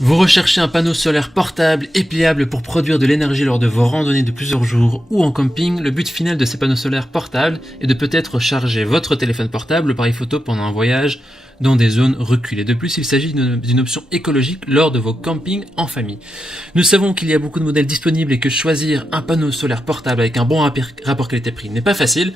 Vous recherchez un panneau solaire portable et pliable pour produire de l'énergie lors de vos randonnées de plusieurs jours ou en camping. Le but final de ces panneaux solaires portables est de peut-être charger votre téléphone portable, l'appareil photo pendant un voyage dans des zones reculées. De plus, il s'agit d'une option écologique lors de vos campings en famille. Nous savons qu'il y a beaucoup de modèles disponibles et que choisir un panneau solaire portable avec un bon rapport qualité-prix n'est pas facile.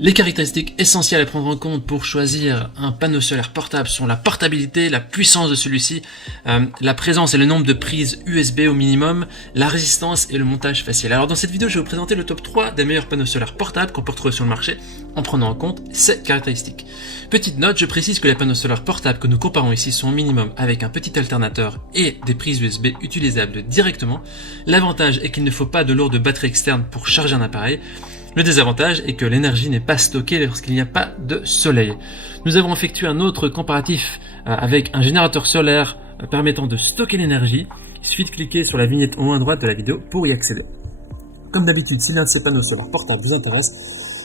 Les caractéristiques essentielles à prendre en compte pour choisir un panneau solaire portable sont la portabilité, la puissance de celui-ci, la présence et le nombre de prises USB au minimum, la résistance et le montage facile. Alors dans cette vidéo, je vais vous présenter le top 3 des meilleurs panneaux solaires portables qu'on peut retrouver sur le marché en prenant en compte ces caractéristiques. Petite note, je précise que les panneaux solaires portables que nous comparons ici sont au minimum avec un petit alternateur et des prises USB utilisables directement. L'avantage est qu'il ne faut pas de lourde batterie externe pour charger un appareil. Le désavantage est que l'énergie n'est pas stockée lorsqu'il n'y a pas de soleil. Nous avons effectué un autre comparatif avec un générateur solaire permettant de stocker l'énergie. Il suffit de cliquer sur la vignette en haut à droite de la vidéo pour y accéder. Comme d'habitude, si l'un de ces panneaux solaires portables vous intéresse,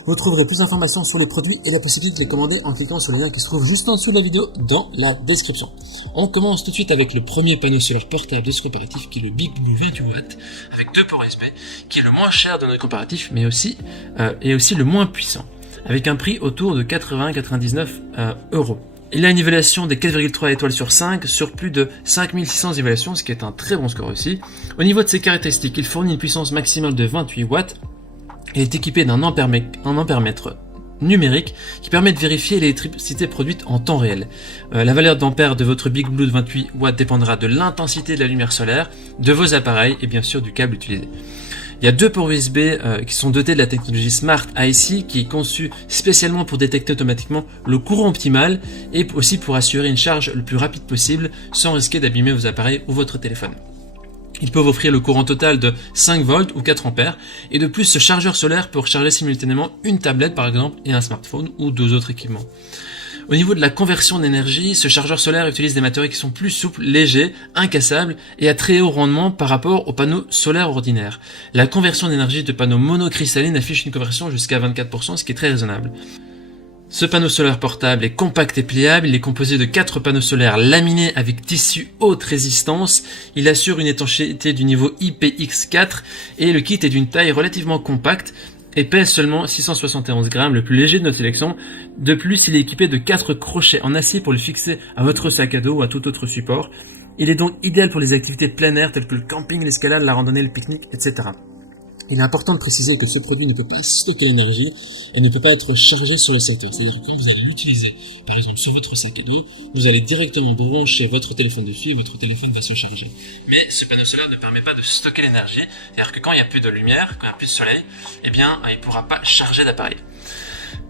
vous trouverez plus d'informations sur les produits et la possibilité de les commander en cliquant sur le lien qui se trouve juste en dessous de la vidéo dans la description. On commence tout de suite avec le premier panneau solaire portable de ce comparatif qui est le Big Blue 28 watts avec 2 ports USB qui est le moins cher de notre comparatif mais aussi le moins puissant avec un prix autour de 80-99 euros. Il a une évaluation des 4,3 étoiles sur 5 sur plus de 5600 évaluations, ce qui est un très bon score aussi. Au niveau de ses caractéristiques, il fournit une puissance maximale de 28 watts. Il est équipé d'un ampèremètre numérique qui permet de vérifier l'électricité produite en temps réel. La valeur d'ampère de votre Big Blue de 28 watts dépendra de l'intensité de la lumière solaire, de vos appareils et bien sûr du câble utilisé. Il y a 2 ports USB qui sont dotés de la technologie Smart IC qui est conçue spécialement pour détecter automatiquement le courant optimal et aussi pour assurer une charge le plus rapide possible sans risquer d'abîmer vos appareils ou votre téléphone. Il peut vous offrir le courant total de 5 volts ou 4 ampères et de plus ce chargeur solaire peut recharger simultanément une tablette par exemple et un smartphone ou 2 autres équipements. Au niveau de la conversion d'énergie, ce chargeur solaire utilise des matériaux qui sont plus souples, légers, incassables et à très haut rendement par rapport aux panneaux solaires ordinaires. La conversion d'énergie de panneaux monocristallines affiche une conversion jusqu'à 24%, ce qui est très raisonnable. Ce panneau solaire portable est compact et pliable, il est composé de 4 panneaux solaires laminés avec tissu haute résistance, il assure une étanchéité du niveau IPX4 et le kit est d'une taille relativement compacte et pèse seulement 671 grammes, le plus léger de notre sélection. De plus, il est équipé de 4 crochets en acier pour le fixer à votre sac à dos ou à tout autre support. Il est donc idéal pour les activités plein air telles que le camping, l'escalade, la randonnée, le pique-nique, etc. Il est important de préciser que ce produit ne peut pas stocker l'énergie et ne peut pas être chargé sur le secteur. C'est-à-dire que quand vous allez l'utiliser, par exemple sur votre sac à dos, vous allez directement brancher votre téléphone dessus et votre téléphone va se charger. Mais ce panneau solaire ne permet pas de stocker l'énergie. C'est-à-dire que quand il n'y a plus de lumière, quand il n'y a plus de soleil, eh bien, il ne pourra pas charger d'appareil.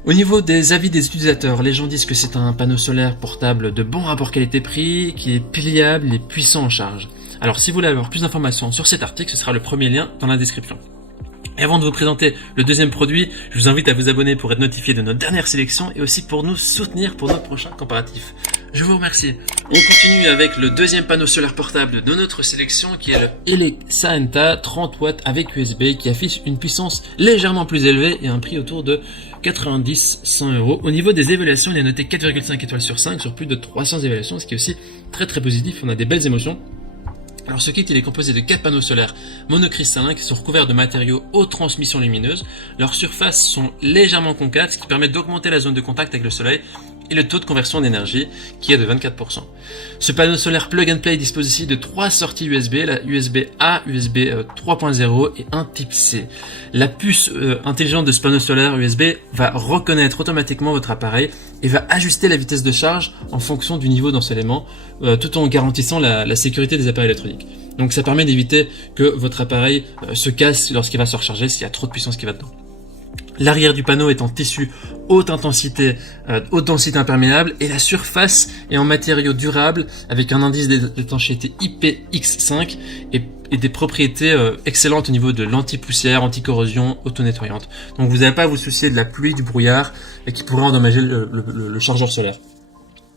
Au niveau des avis des utilisateurs, les gens disent que c'est un panneau solaire portable de bon rapport qualité-prix, qui est pliable et puissant en charge. Alors si vous voulez avoir plus d'informations sur cet article, ce sera le premier lien dans la description. Et avant de vous présenter le deuxième produit, je vous invite à vous abonner pour être notifié de notre dernière sélection et aussi pour nous soutenir pour notre prochain comparatif. Je vous remercie. On continue avec le deuxième panneau solaire portable de notre sélection qui est le Elexaenta 30 watts avec USB qui affiche une puissance légèrement plus élevée et un prix autour de 90-100 euros. Au niveau des évaluations, il est noté 4,5 étoiles sur 5 sur plus de 300 évaluations, ce qui est aussi très positif. On a des belles émotions. Alors ce kit il est composé de 4 panneaux solaires monocristallins qui sont recouverts de matériaux haute transmission lumineuse. Leurs surfaces sont légèrement concaves, ce qui permet d'augmenter la zone de contact avec le soleil et le taux de conversion d'énergie qui est de 24%. Ce panneau solaire plug and play dispose ici de 3 sorties USB, la USB A, USB 3.0 et un type C. La puce intelligente de ce panneau solaire USB va reconnaître automatiquement votre appareil et va ajuster la vitesse de charge en fonction du niveau d'ensoleillement tout en garantissant la sécurité des appareils électroniques. Donc ça permet d'éviter que votre appareil se casse lorsqu'il va se recharger s'il y a trop de puissance qui va dedans. L'arrière du panneau est en tissu haute densité imperméable et la surface est en matériaux durables avec un indice d'étanchéité IPX5 et des propriétés excellentes au niveau de l'anti-poussière, anti-corrosion, auto-nettoyante. Donc vous n'avez pas à vous soucier de la pluie, du brouillard et qui pourrait endommager le chargeur solaire.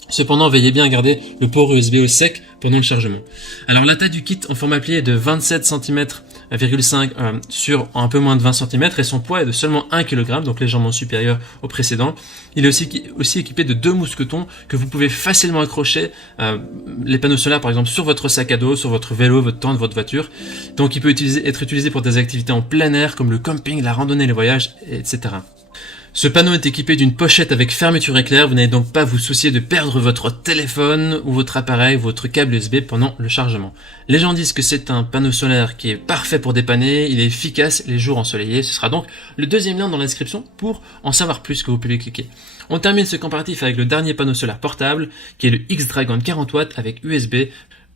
Cependant, veillez bien à garder le port USB au sec pendant le chargement. Alors la taille du kit en format plié est de 27 cm 2,5 sur un peu moins de 20 cm et son poids est de seulement 1 kg, donc légèrement supérieur au précédent. Il est aussi équipé de 2 mousquetons que vous pouvez facilement accrocher les panneaux solaires par exemple sur votre sac à dos, sur votre vélo, votre tente, votre voiture. Donc il peut être utilisé pour des activités en plein air comme le camping, la randonnée, les voyages, etc. Ce panneau est équipé d'une pochette avec fermeture éclair, vous n'avez donc pas à vous soucier de perdre votre téléphone ou votre appareil ou votre câble USB pendant le chargement. Les gens disent que c'est un panneau solaire qui est parfait pour dépanner, il est efficace les jours ensoleillés, ce sera donc le deuxième lien dans la description pour en savoir plus que vous pouvez cliquer. On termine ce comparatif avec le dernier panneau solaire portable qui est le X-Dragon 40 watts avec USB.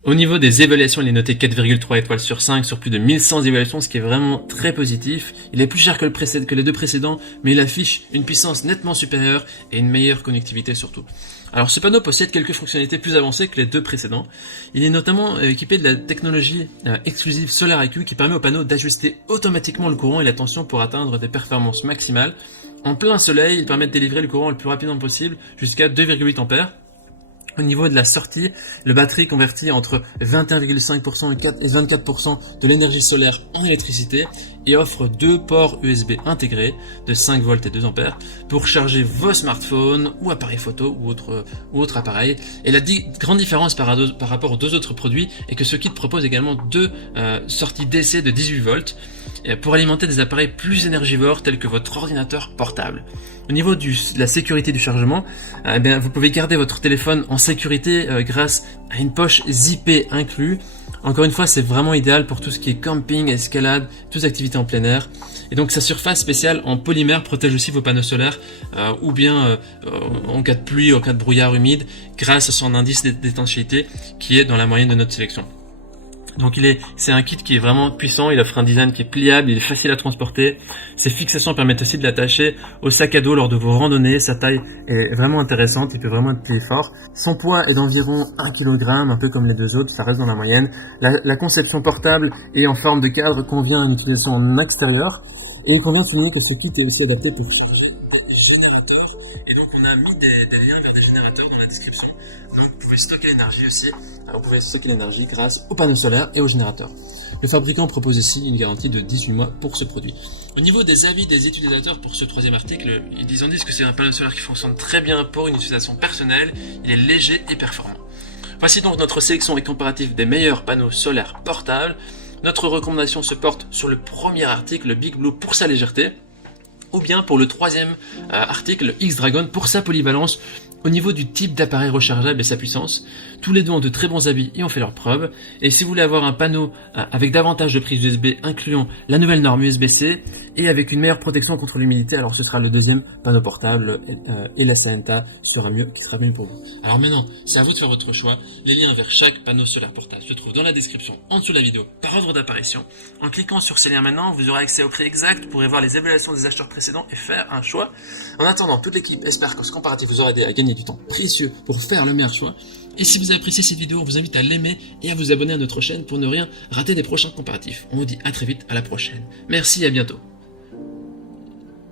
Au niveau des évaluations, il est noté 4,3 étoiles sur 5 sur plus de 1100 évaluations, ce qui est vraiment très positif. Il est plus cher que les deux précédents, mais il affiche une puissance nettement supérieure et une meilleure connectivité surtout. Alors ce panneau possède quelques fonctionnalités plus avancées que les deux précédents. Il est notamment équipé de la technologie exclusive Solar IQ qui permet au panneau d'ajuster automatiquement le courant et la tension pour atteindre des performances maximales. En plein soleil, il permet de délivrer le courant le plus rapidement possible jusqu'à 2,8 ampères. Au niveau de la sortie, le batterie convertit entre 21,5% et 24% de l'énergie solaire en électricité et offre 2 ports USB intégrés de 5 volts et 2 ampères pour charger vos smartphones ou appareils photo ou autres appareils. Et la grande différence par rapport aux deux autres produits est que ce kit propose également 2 sorties DC de 18 volts pour alimenter des appareils plus énergivores tels que votre ordinateur portable. Au niveau de la sécurité du chargement, vous pouvez garder votre téléphone en sécurité grâce à une poche zippée inclus. Encore une fois, c'est vraiment idéal pour tout ce qui est camping, escalade, toutes activités en plein air. Et donc sa surface spéciale en polymère protège aussi vos panneaux solaires ou bien en cas de pluie, en cas de brouillard humide, grâce à son indice d'étanchéité qui est dans la moyenne de notre sélection. Donc c'est un kit qui est vraiment puissant, il offre un design qui est pliable, il est facile à transporter. Ses fixations permettent aussi de l'attacher au sac à dos lors de vos randonnées, sa taille est vraiment intéressante, il peut vraiment être plié fort. Son poids est d'environ 1 kg, un peu comme les deux autres, ça reste dans la moyenne. La conception portable et en forme de cadre convient à une utilisation en extérieur. Et il convient de souligner que ce kit est aussi adapté pour charger des générateurs. Et donc on a mis des liens vers des générateurs dans la description. Donc vous pouvez stocker l'énergie aussi. Vous pouvez stocker l'énergie grâce aux panneaux solaires et aux générateurs. Le fabricant propose aussi une garantie de 18 mois pour ce produit. Au niveau des avis des utilisateurs pour ce troisième article, ils disent que c'est un panneau solaire qui fonctionne très bien pour une utilisation personnelle, il est léger et performant. Voici donc notre sélection et comparatif des meilleurs panneaux solaires portables. Notre recommandation se porte sur le premier article, le Big Blue pour sa légèreté, ou bien pour le troisième article, le X-Dragon pour sa polyvalence. Au niveau du type d'appareil rechargeable et sa puissance, tous les deux ont de très bons avis et ont fait leurs preuves. Et si vous voulez avoir un panneau avec davantage de prises USB incluant la nouvelle norme USB-C et avec une meilleure protection contre l'humidité, alors ce sera le deuxième panneau portable et la Saenta qui sera mieux pour vous. Alors maintenant, c'est à vous de faire votre choix. Les liens vers chaque panneau solaire portable se trouvent dans la description en dessous de la vidéo par ordre d'apparition. En cliquant sur ces liens maintenant, vous aurez accès au prix exact, vous pourrez voir les évaluations des acheteurs précédents et faire un choix. En attendant, toute l'équipe espère que ce comparatif vous aura aidé à gagner du temps précieux pour faire le meilleur choix. Et si vous avez apprécié cette vidéo, on vous invite à l'aimer et à vous abonner à notre chaîne pour ne rien rater des prochains comparatifs. On vous dit à très vite, à la prochaine. Merci et à bientôt.